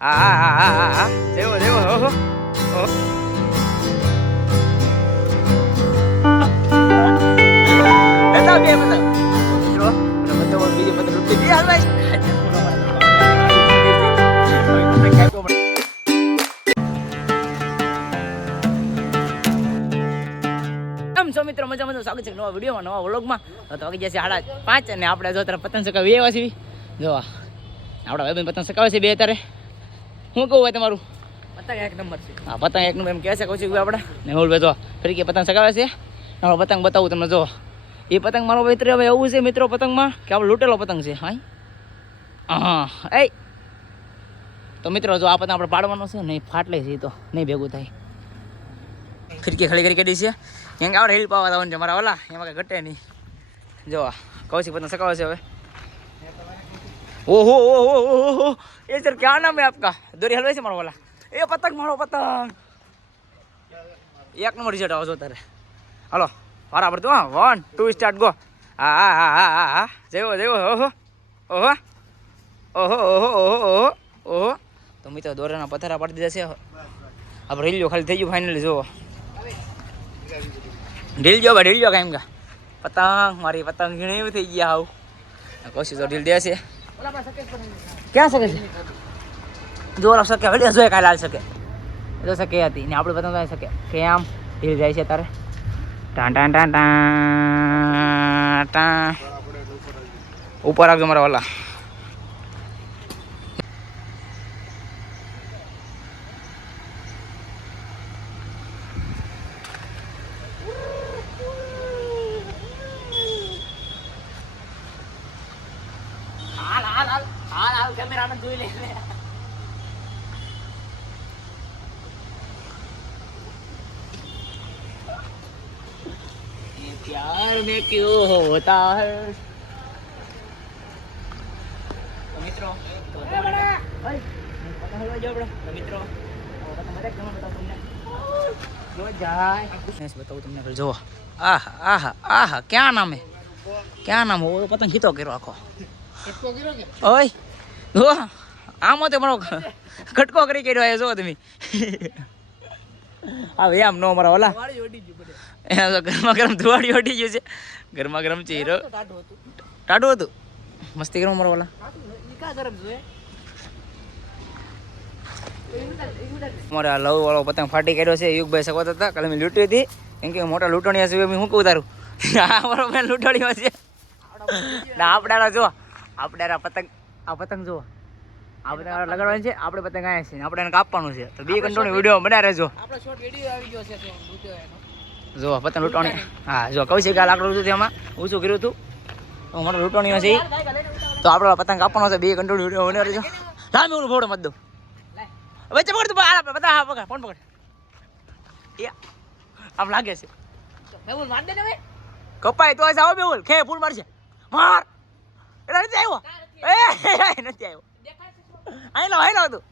હા હા હા હા હા હા. જેવો જેવો ભાઈ છો મિત્રો? મજા મજા સ્વાગત છે નવા વિડીયોમાં, નવા વ્લોગમાં. તો વાગી જશે પાંચ અને આપણે જો ત્યારે પતંગ ચકાવી એવા છીએ. જો. આપણા ભાઈબંધ પતંગ ચકાવે છે બે અત્યારે. શું કહું હોય તમારું? પતંગ એક નંબર છે. હા પતંગ એકનું એમ કહે છે કૌશિકભાઈ આપણે ને હું ભાઈ જો ફરી કે પતંગ સગાવે છે? આપણો પતંગ બતાવું તમને જો એ પતંગ મારો મિત્ર હવે એવું છે મિત્રો પતંગમાં કે આપણે લૂંટેલો પતંગ છે હા હા એ તો મિત્રો જો આ પતંગ આપણે પાડવાનો છે નહીં ફાટલે છે તો નહીં ભેગું થાય. ખીડકી ખાલી કરી કાઢી છે. કેમ કે આપણે હિલ પાવા જવાનું છે મારા ઓલા એમાં કંઈ ઘટે નહીં. જો કૌશિક પતંગ સકાવે છે હવે. ઓહો ઓહો ઓહો ઓહો ये सर क्या नाम है आपका दोरी हलवाई से मारो वाला ए पतंग मारो पतंग એક નંબર રિઝલ્ટ આવજો તારે હાલો બરાબર તો હા વન ટુ સ્ટાર્ટ ગો હા હા હા હા હા હા જેવો જેવો ઓહો ઓહો ઓહો ઓહો ઓહો ઓહો ઓહો તો મિત્રો દોરાના પથ્થરા પાડી દીધા છે આપણે રીલ્યો ખાલી થઈ ગયું ફાઇનલી જુઓ ઢીલ જો ભાઈ ઢીલ જો કાંઈ કા પતંગ મારી પતંગ ઘણી થઈ ગયા આવું કોશિશ તો ઢીલ દે છે ઓલા ક્યાં શકે છે જોર શકે વળી હજુ કાંઈ આવી શકે એ તો શકે હતી ને આપણે બધા શકે કે આમ ઢીલ જાય છે તારે ટા ટાં ટા ટા ઉપર આવજો મારા વાલા હાલ હાલ હાલ હાલ હાલ કેમેરામેન જોઈ લે ये प्यार में क्यों होता है તો મિત્રો તો તમને ઓય, પતંગ હલવા જાઓ આપણે. તો મિત્રો હવે પતંગ બધા કેવા બતાવું તમને જો જાય બતાવું તમને પેલું જુઓ આહા આહા આહા ક્યાં નામ હે ક્યાં નામ હો પતંગ ખીતો કર્યો આખો ઓય જો આમ તો મારો કટકો કરી કર્યો એ જો તમે. આ ભાઈ આમ નો મારા ઓલા. ગરમા ગરમ ધુવાડી ઓટી ગયું છે. ગરમા ગરમ તો ટાઢું હતું. મસ્તી કરો મારો ઓલા. અમારે આ લવ વાળો પતંગ ફાટી કાઢ્યો છે યુગભાઈ સગવત હતા કાલે મેં લૂંટી હતી. કેમ કે મોટા લૂંટણીયા છે મેં હું કહું તારું. આ મારો બેન લૂંટણીઓ છે. ના જો. આપણે આ પતંગ આ પતંગ જુઓ. આ પતંગ લગાડવાની છે. આપણે પતંગ આવ્યા છે આપણે એને કાપવાનું છે. તો બે કંટ્રોલ વીડિયો બનાવી રહેજો. આપણો શોર્ટ વિડિયો આવી ગયો છે તો લૂંટ્યો એનો. જો પતંગ લૂંટણી હા જો કહું છે કે આ લાકડું હતું તેમાં ઊંચું કર્યું હતું તો લૂંટણીઓ છે તો આપણે પતંગ કાપવાનો છે. બે કંટ્રોલ વીડિયો બનાવી રહેજો. ફોડો મત દઉં. વચ્ચે પકડ તું આ પતા હા પકડ ફોન પકડ. એ આમ લાગે છે. મેહુલ માર દે ને કપાય તો આવો બેઉલ ખે ફૂલ મારશે માર. એટલે નથી આવ્યો. એ નથી આવ્યો? આઈ લો આઈ લો તું.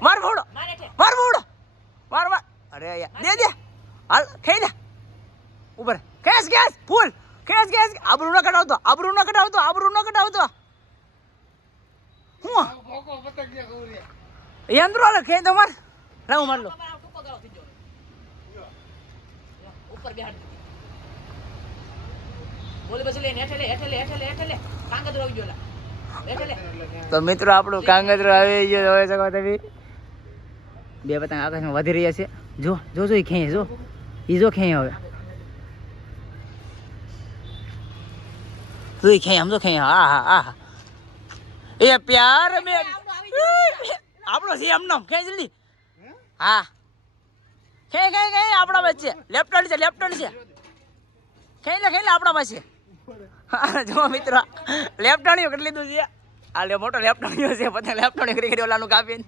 માર ફોડો. માર ફોડો. માર માર. અરે યાર દે દે. હાલ ખેઈ દે ઉપર કેસ ખેસ ફૂલ. કેસ ખેસ. આબરૂ ન કઢાવતો આબરૂ ન કઢાવતો આબરૂ ન કઢાવતો. હું? યંત્રો હાલે ખેઈ તો માર. લાવ લો. ઉપર બેહાડ તો મિત્રો આપણું કાંગતરો આવી ગયો હવે શકો તમે. બે પતંગ આકાશમાં વધી રહ્યા છે. જો જો જો એ ખેંચે જો. એ જો ખેંચે હવે. એ ખેંચે આમ જો ખેંચે. આ હા હા એ પ્યાર મે આપણો છે ખેંચ લી. હા. ખેંચ ખેંચ ખેંચ. આપણા વચ્ચે. લેફ્ટ છે લેફ્ટ છે. ખેંચ લે ખેંચ આપણા પાસે. હા જો મિત્રો લેફ્ટાણીઓ કેટલી લીધું છે? આ લે મોટો લેફ્ટાણીઓ છે પતંગ લેફ્ટાણીઓ કરી કરી ઓલાનું કાપીને.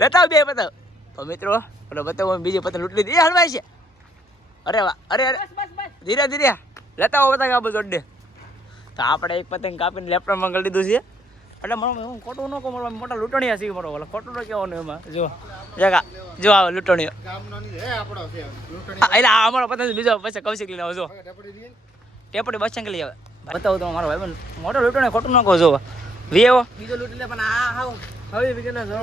લેતા આવ બે પતંગ તો મિત્રો ઓલો બતાવો બીજી પતંગ લૂંટી દીધી હલવાય છે? અરે વાહ અરે અરે. બસ બસ બસ. ધીરે ધીરે. લેતા આવો પતંગ આ બધું દે તો આપણે એક પતંગ કાપીને લેફ્ટમાં કરી લીધું છે. એટલે મને હું ખોટું ન કહું મારો મોટા લૂંટણીયા છે મારો ઓલો. ખોટું ન કહેવાનું એમાં. જો જગા જો આવે લૂંટણીઓ. હા, એટલે આ અમારો પતંગ બીજો પછી કૌશિક લઈને આવજો જો ટેપડી બચંગ લઈ આવે. બતાવું તો મારો ભાઈ મોટો લૂંટણીયો ખોટું ન કહો જો વિયો આવો. બીજો લૂંટી લે પણ આ હાવ હવે બીજો જો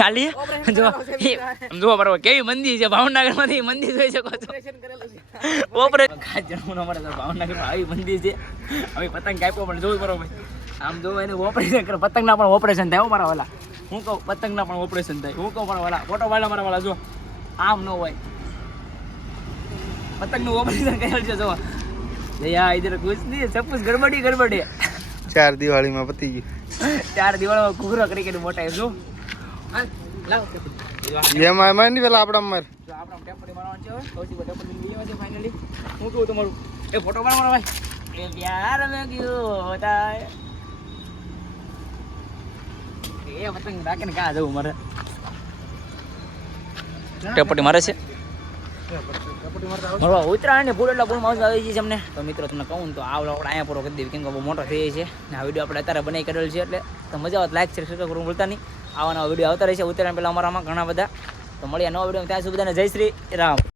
હાલી જો એ, આમ જુઓ બરાબર કેવી મંદિર છે ભાવનગરમાંથી મંદિર જોઈ શકો છો. ઓપરેશન કરેલું છે. ઓપરે ખાસ જણાવવાનું અમારે તો ભાવનગરમાં આવી મંદિર છે. હવે પતંગ કાપ્યો પણ જોવું બરોબર. આમ જો એને ઓપરેશન કરે. પતંગના પણ ઓપરેશન થાય હો મારા વાલા. હું કહું પતંગના પણ ઓપરેશન થાય. હું કહું મારા વાલા ફોટો વાળા મારા વાલા જો આમ ન હોય. પતંગનું ઓપરેશન કરેલ છે જો યા ઇધર કુછ નહીં સબ કુછ ગડબડી ગડબડી ચાર દિવાળીમાં પતી ગયું. ચાર દિવાળીમાં કુકરો કરી કે મોટા જો. શું લાવ. એમાં એમાં નહીં પેલા આપણા માર આપણે આમ મારવાનું છે હવે. કૌશિક ભાઈ લઈ આવ્યા છે ફાઇનલી હું કહું તમારું? એ ફોટો પાડો મારો ભાઈ. એ પ્યાર મેં ક્યું હોતા એ પતંગ રાખીને કાં જવું મારે? ટેપટી મારે છે? મારો ઉત્તરાયણ ને પૂરો એટલા પૂરું માઉસ આવી ગઈ છે અમને. તો મિત્રો, તમને કહું તો આ આપણે અહીંયા પૂરો કરી દેવી, કેમ કે બહુ મોટો થઈ છે. ને આ વીડિયો આપણે અત્યારે બનાવી કરેલ છે એટલે તો મજા આવે લાઈક શેર કરવું ભૂલતા નહીં. આવા નવા વીડિયો આવતા રહેશે ઉત્તરાયણ પહેલાં અમારામાં ઘણા બધા. તો મળીએ નવા વીડિયો ત્યાં સુધી જય શ્રી રામ.